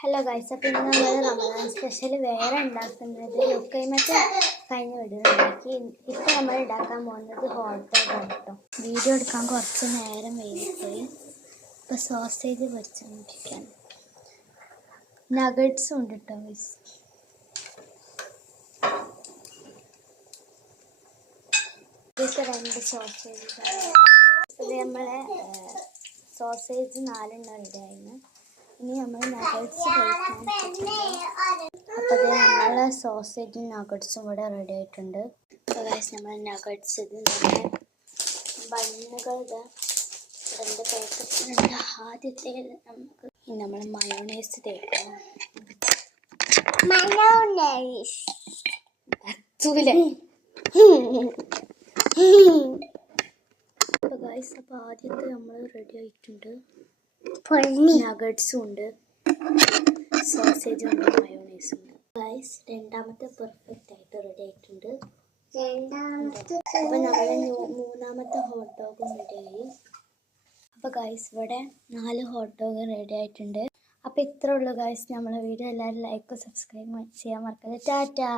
Hello guys, അപ്പോൾ ഇന്ന് നമ്മൾ റമദാൻ സ്പെഷ്യൽ വേറെ ഉണ്ടാക്കുന്നത് ലുക്കൈമത്തെ കഴിഞ്ഞ വീഡിയോ ഉണ്ടാക്കി. ഇപ്പോൾ നമ്മൾ ഉണ്ടാക്കാൻ പോകുന്നത് ഹോട്ട് ഡോഗ് കേട്ടോ. വീഡിയോ എടുക്കാൻ കുറച്ച് നേരം വൈകിപ്പോയി. ഇപ്പോൾ സോസേജ് പൊരിച്ചുകൊണ്ടിരിക്കാൻ നഗറ്റ്സും ഉണ്ട് കേട്ടോ ഗൈസ്. ഇതൊക്കെ 2 സോസേജ്. ഇത് നമ്മളെ സോസേജ് 4 റെഡിയായിരുന്നു. ഇനി നമ്മൾ നഗറ്റ്സ് കഴിക്കാൻ. അപ്പോൾ നമ്മളെ സോസേജും നഗറ്റ്സും ഇവിടെ റെഡി ആയിട്ടുണ്ട്. അപ്പോൾ ഗൈസ് നമ്മൾ നഗറ്റ്സ് ഇത് നമ്മുടെ ബണ്ണുകൾ 2 പാക്കറ്റുണ്ട്. ആദ്യത്തെ നമുക്ക് നമ്മൾ മയോണൈസ് തേക്കാം. അപ്പോൾ ഗൈസ്, അപ്പോൾ ആദ്യത്തെ നമ്മൾ റെഡി ആയിട്ടുണ്ട്. നഗറ്റ്സും ഉണ്ട്, സോസേജും ഉണ്ട്, മയോണൈസും ഉണ്ട്. ഗൈസ്, രണ്ടാമത്തെ പെർഫെക്റ്റ് ആയിട്ട് റെഡി ആയിട്ടുണ്ട്. അപ്പോൾ നമ്മളെ 3ാമത്തെ ഹോട്ട് ഡോഗും റെഡിയായി. അപ്പോൾ ഗൈസ്, ഇവിടെ 4 ഹോട്ട് ഡോഗ് റെഡി ആയിട്ടുണ്ട്. അപ്പോൾ ഇത്രേ ഉള്ളൂ ഗൈസ് നമ്മളെ വീഡിയോ. എല്ലാവരും ലൈക്ക് സബ്സ്ക്രൈബ് ചെയ്യാൻ മറക്കരുത്. ടാറ്റാ.